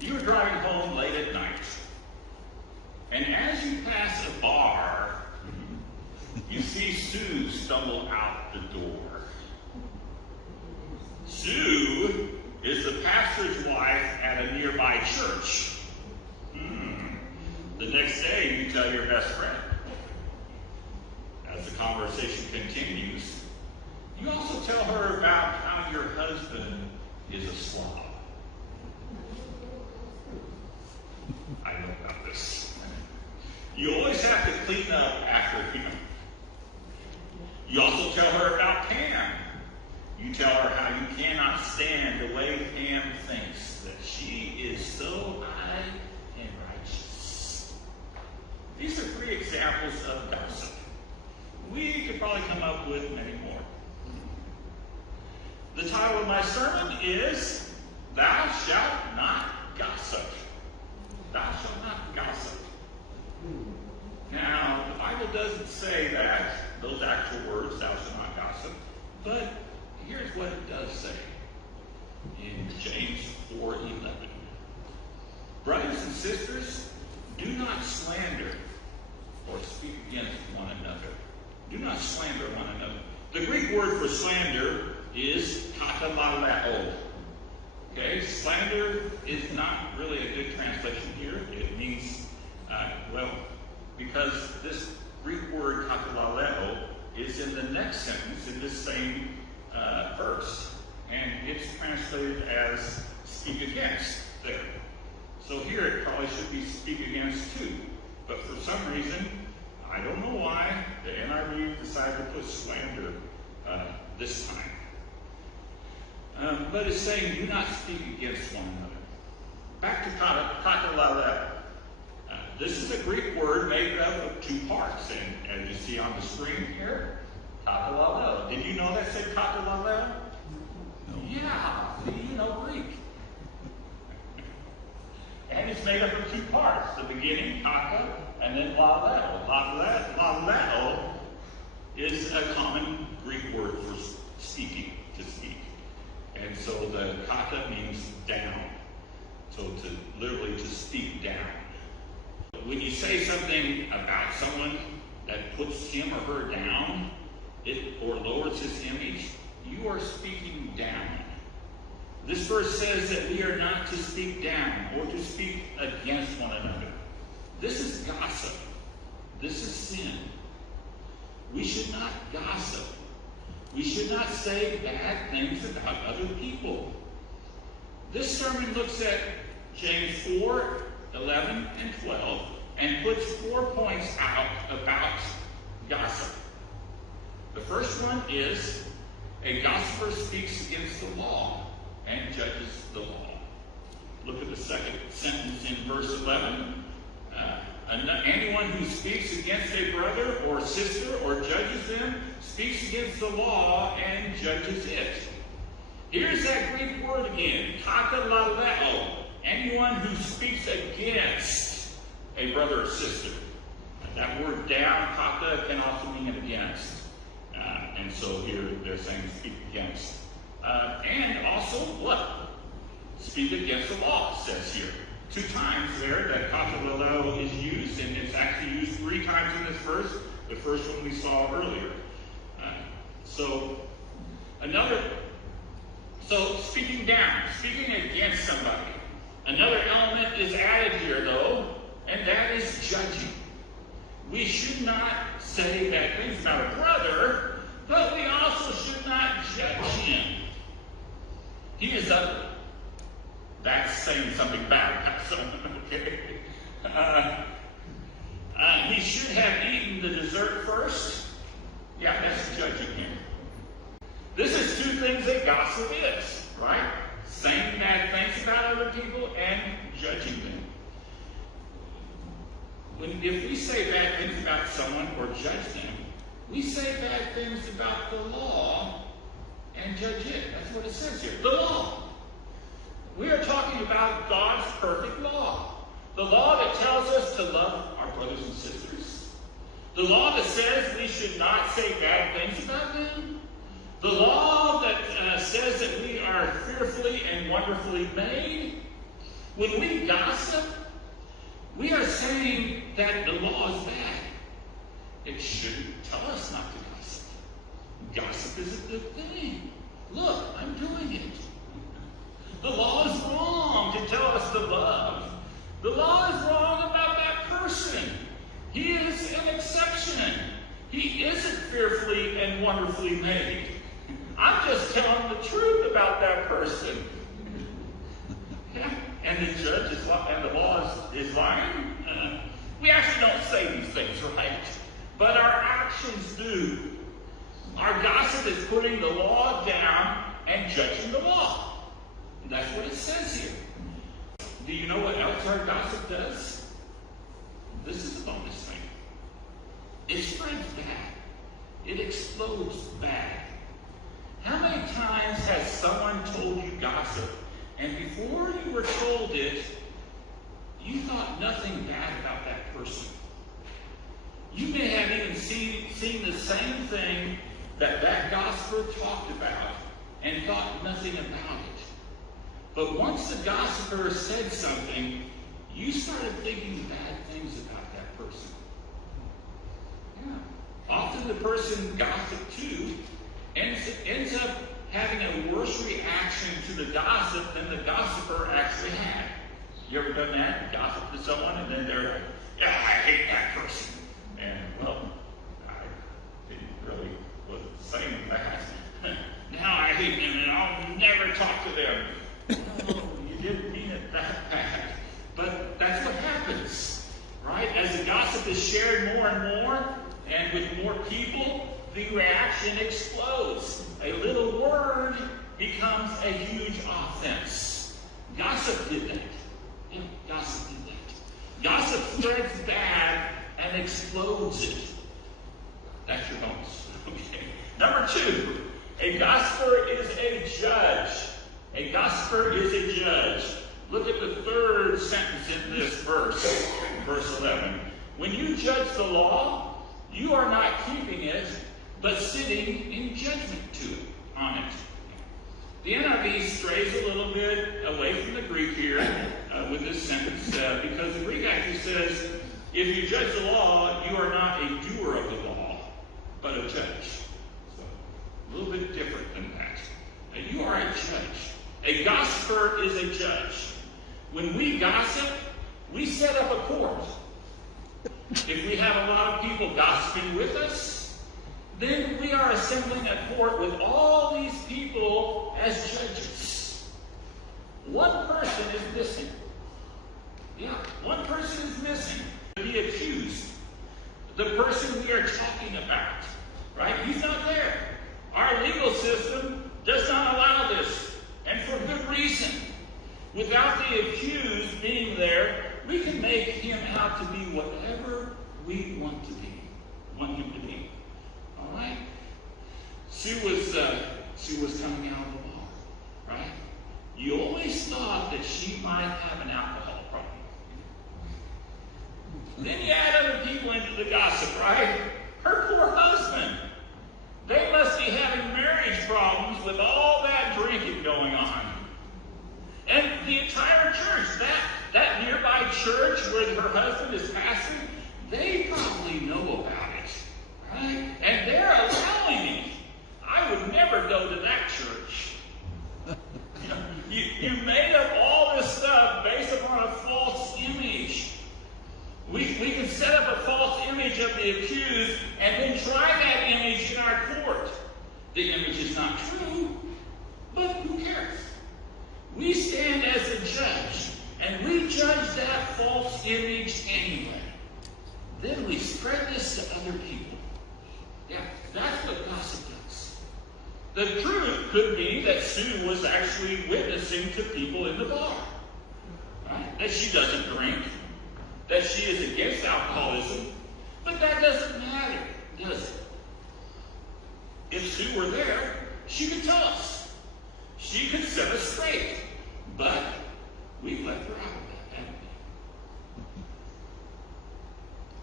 You were driving home late at night, and as you pass a bar, you see Sue stumble out the door. Sue is the pastor's wife at a nearby church. The next day, you tell your best friend. As the conversation continues, you also tell her about how your husband is a slob. I know about this. You always have to clean up after him. You also tell her about Pam. You tell her how you cannot stand the way Pam thinks, that she is so high and righteous. These are 3 examples of gossip. We could probably come up with many more. The title of my sermon is, Thou Shalt Not Gossip. Thou shalt not gossip. Now, the Bible doesn't say that, those actual words, thou shalt not gossip, but here's what it does say in James 4:11. Brothers and sisters, do not slander or speak against one another. Do not slander one another. The Greek word for slander is katalaleo. Okay, slander is not really a good translation here. It means, because this Greek word katalaleo is in the next sentence in this same verse, and it's translated as speak against there. So here it probably should be speak against too, but for some reason, I don't know why, the NIV decided to put slander this time. But it's saying, do not speak against one another. Back to katalaleo. This is a Greek word made up of 2 parts, and as you see on the screen here, katalaleo. Did you know that said katalaleo? No. Yeah, you know Greek. And it's made up of 2 parts. The beginning, kata, and then laleo. Laleo is a common Greek word for speaking, to speak. And so the kata means down. So literally to speak down. When you say something about someone that puts him or her down, or lowers his image, you are speaking down. This verse says that we are not to speak down or to speak against one another. This is gossip. This is sin. We should not gossip. We should not say bad things about other people. This sermon looks at James 4:11 and 12 and puts 4 points out about gossip. The first one is a gossiper speaks against the law and judges the law. Look at the second sentence in verse 11. Anyone who speaks against a brother or sister or judges them speaks against the law and judges it. Here's that Greek word again, katalaleo. Anyone who speaks against a brother or sister. That word down, kata, can also mean against. And so here they're saying speak against. And also what? Speak against the law, it says here. 2 times there that katalaleo is used, and it's actually used 3 times in this verse. The first one we saw earlier. So speaking down, speaking against somebody. Another element is added here, though, and that is judging. We should not say bad things about a brother, but we also should not judge him. He is ugly. That's saying something bad about someone, okay? He should have eaten the dessert first. Yeah, that's judging him. This is 2 things that gossip is, right? Saying bad things about other people and judging them. If we say bad things about someone or judge them, we say bad things about the law and judge it. That's what it says here. The law. We are talking about God's perfect law. The law that tells us to love our brothers and sisters. The law that says we should not say bad things about them. The law that says that we are fearfully and wonderfully made. When we gossip, we are saying that the law is bad. It shouldn't tell us not to gossip. Gossip is a good thing. Look, I'm doing it. The law is wrong to tell us to love. The law is wrong about that person. He is an exception. He isn't fearfully and wonderfully made. I'm just telling the truth about that person. Yeah. And the judge is and the law is lying. We actually don't say these things, right? But our actions do. Our gossip is putting the law down and judging the law. And that's what it says here. Do you know what else our gossip does? This is a bonus thing. It spreads bad. It explodes bad. How many times has someone told you gossip, and before you were told it, you thought nothing bad about that person? You may have even seen the same thing that gossiper talked about and thought nothing about it. But once the gossiper said something, you started thinking bad things about that person. Yeah. Often the person gossiped to ends up having a worse reaction to the gossip than the gossiper actually had. You ever done that? Gossip to someone and then they're like, yeah, I hate that person. And, well, I didn't really wasn't saying that. Now I hate them and I'll never talk to them. Oh, you didn't mean it that bad. But that's what happens, right? As the gossip is shared more and more, and with more people, the reaction explodes. A little word becomes a huge offense. Gossip did that. Yeah, gossip did that. Gossip spreads bad and explodes it. That's your bonus. Okay. Number 2, a gossiper is a judge. A gossiper is a judge. Look at the 3rd sentence in this verse, verse 11. When you judge the law, you are not keeping it, but sitting in judgment on it. The NIV strays a little bit away from the Greek here with this sentence because the Greek actually says, if you judge the law, you are not a doer of the law, but a judge. So, a little bit different than that. Now, you are a judge. A gossiper is a judge. When we gossip, we set up a court. If we have a lot of people gossiping with us, then we are assembling a court with all these people as judges. One person is missing. Yeah, one person is missing. The accused. The person we are talking about. Right? He's not there. Our legal system does not allow this. And for good reason. Without the accused being there, we can make him out to be whatever we want him to be. All right? Sue was coming out of the bar, right? You always thought that she might have an alcohol problem. Then you add other people into the gossip, right? Her poor husband. They must be having marriage problems with all that drinking going on. And the entire church, that nearby church where her husband is pastoring, they probably know about it, right? And they're allowing it. I would never go to that church. You made up all this stuff based upon a false image. We can set up a false image of the accused and then try that image in our court. The image is not true, but who cares? We stand as a judge, and we judge that false image anyway. Then we spread this to other people. Yeah, that's what gossip does. The truth could be that Sue was actually witnessing to people in the bar. Right? That she doesn't drink. That she is against alcoholism. But that doesn't matter, does it? If Sue were there, she could tell us. She could set us straight. But we've left her out of that, haven't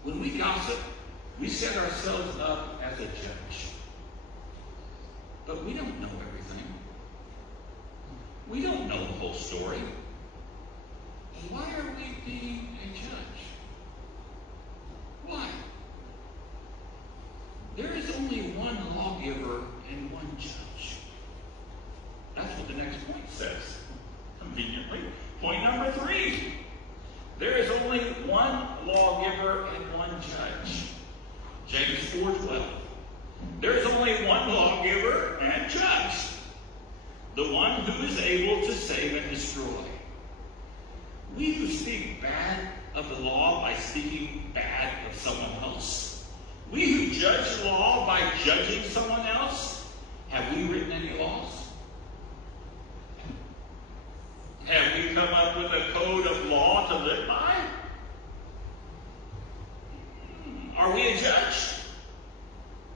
we? When we gossip, we set ourselves up as a judge. But we don't know everything. We don't know the whole story. why are we being a judge? Why? There is only one lawgiver and one judge. That's what the next point says, conveniently. Point number 3. There is only one lawgiver and one judge. James 4:12. There is only one lawgiver and judge, the one who is able to save and destroy. We who speak bad of the law by speaking bad of someone else, we who judge law by judging someone else, have we written any laws? Have we come up with a code of law to live by? Are we a judge?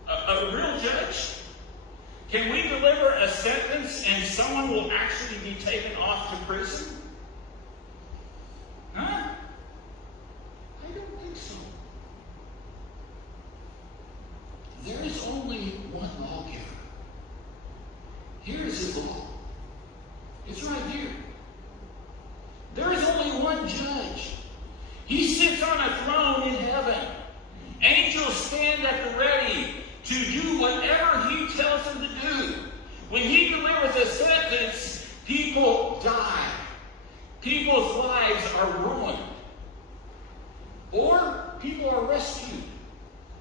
A real judge? Can we deliver a sentence and someone will actually be taken off to prison? Huh? I don't think so. There is only one lawgiver. Here is his law. It's right here. There is only one judge. He sits on a throne in heaven. Angels stand at the ready to do whatever he tells them to do. When he delivers a sentence, people die. People's lives are ruined. Or people are rescued.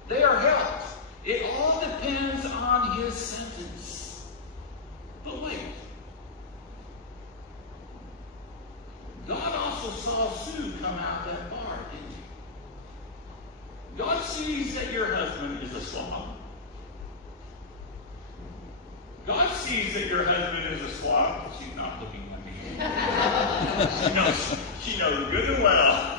They are helped. It all depends on his sentence. But wait. God also saw Sue come out that bar, didn't he? God sees that your husband is a slob. God sees that your husband is a slob. She's not looking at me. She knows good and well.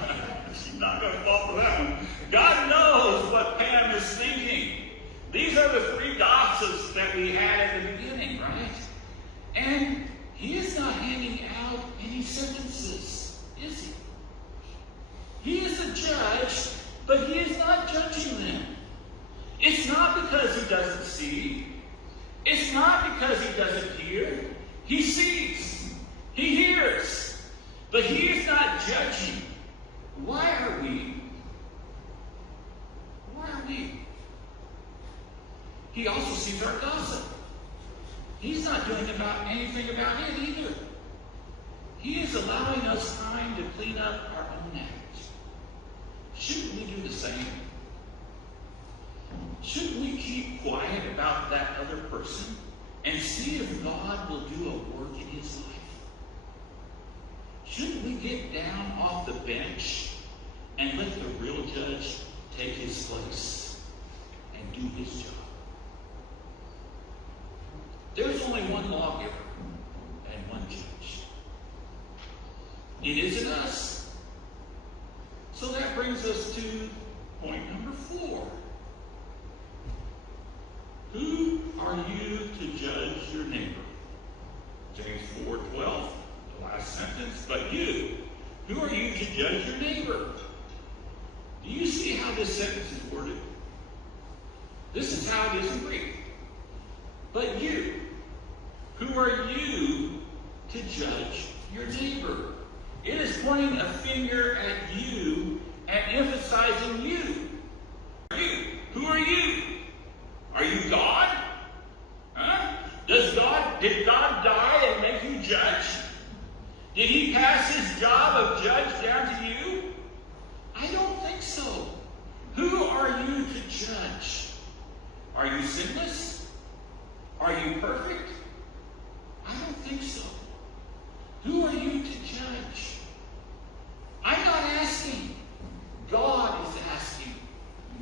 She's not going to fall for that one. God knows what Pam is thinking. These are the 3 gossips that we had at the beginning, right? And he is not handing out any sentences, is he? He is a judge, but he is not judging them. It's not because he doesn't see. It's not because he doesn't hear. He sees. He hears. But he is not judging. Why are we? Why are we? He also sees our gossip. He's not doing anything about it either. He is allowing us time to clean up our own act. Shouldn't we do the same? Shouldn't we keep quiet about that other person and see if God will do a work in his life? Shouldn't we get down off the bench and let the real judge take his place and do his job? There's only one lawgiver and one judge. It isn't us. So that brings us to point number 4. Who are you to judge your neighbor? James 4:12, the last sentence. But you, who are you to judge your neighbor? Do you see how this sentence is worded? This is how it is in Greek. But you, who are you to judge your neighbor? It is pointing a finger at you and emphasizing you. Who are you? Are you God? Huh? Did God die and make you judge? Did he pass his job of judge down to you? I don't think so. Who are you to judge? Are you sinless? Are you perfect? I don't think so. Who are you to judge? I'm not asking. God is asking.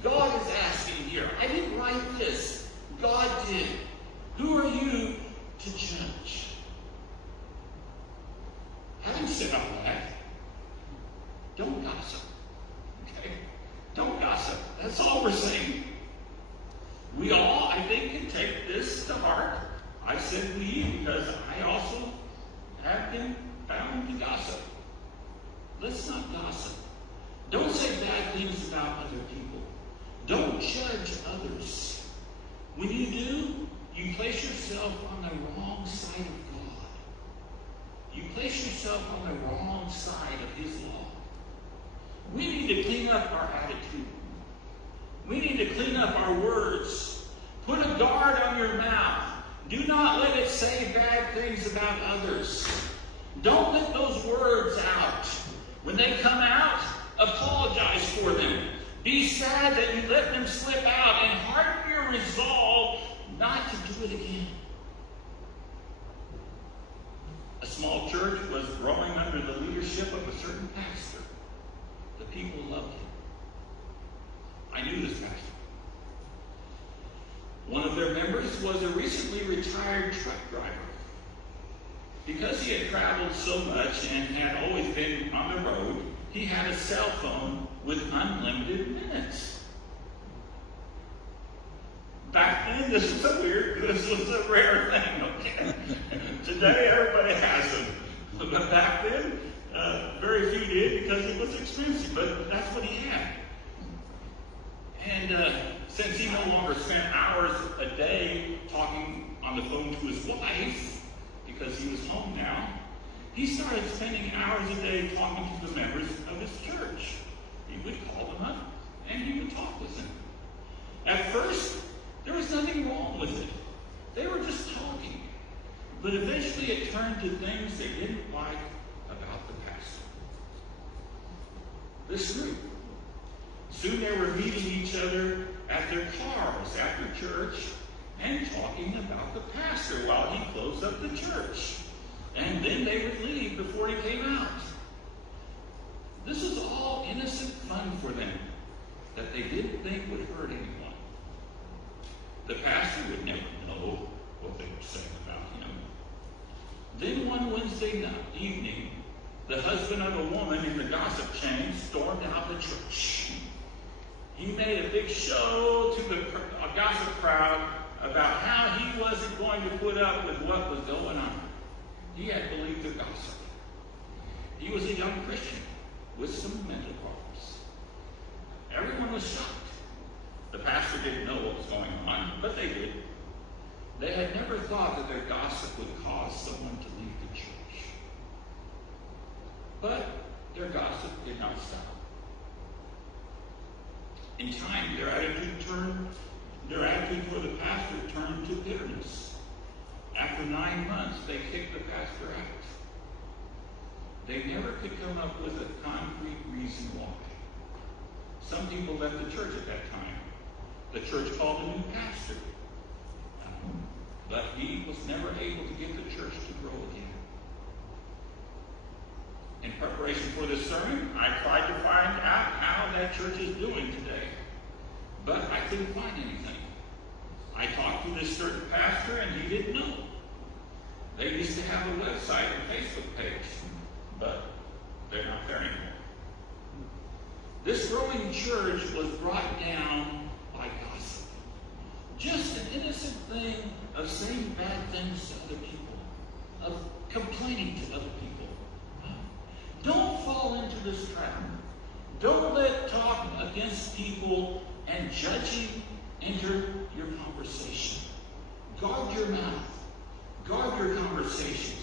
God is asking here. I didn't write this. God did. Who are you to judge? Having said all that, don't gossip. Okay? Don't gossip. That's all we're saying. We all, I think, can take this to heart. I said we because I also have been found to gossip. Let's not gossip. Don't say bad things about other people. Don't judge others. When you do, you place yourself on the wrong side of God. You place yourself on the wrong alongside of his law. We need to clean up our attitude. We need to clean up our words. Put a guard on your mouth. Do not let it say bad things about others. Don't let those words out. When they come out, apologize for them. Be sad that you let them slip out, and harden your resolve not to do it again. A small church was growing under the leadership of a certain pastor. The people loved him. I knew this pastor. One of their members was a recently retired truck driver. Because he had traveled so much and had always been on the road, he had a cell phone with unlimited minutes. Back then, this was a rare thing, okay? Today, everybody has them. But back then, very few did because it was expensive, but that's what he had. And since he no longer spent hours a day talking on the phone to his wife, because he was home now, he started spending hours a day talking to the members of his church. He would call them up, and he would talk with them. At first, there was nothing wrong with it. They were just talking. But eventually it turned to things they didn't like about the pastor. This group. Soon they were meeting each other at their cars after church and talking about the pastor while he closed up the church. And then they would leave before he came out. This was all innocent fun for them that they didn't think would hurt anyone. The pastor would never know what they were saying about him. Then one Wednesday evening, the husband of a woman in the gossip chain stormed out the church. He made a big show to the gossip crowd about how he wasn't going to put up with what was going on. He had believed the gossip. He was a young Christian with some mental problems. Everyone was shocked. The pastor didn't know what was going on, but they did. They had never thought that their gossip would cause someone to leave the church. But their gossip did not stop. In time, their attitude toward the pastor turned to bitterness. After 9 months, they kicked the pastor out. They never could come up with a concrete reason why. Some people left the church at that time. The church called a new pastor. But he was never able to get the church to grow again. In preparation for this sermon, I tried to find out how that church is doing today. But I couldn't find anything. I talked to this certain pastor and he didn't know. They used to have a website and Facebook page, but they're not there anymore. This growing church was brought down by gossip. Just an innocent thing of saying bad things to other people, of complaining to other people. Don't fall into this trap. Don't let talk against people and judging enter your conversation. Guard your mouth. Guard your conversations.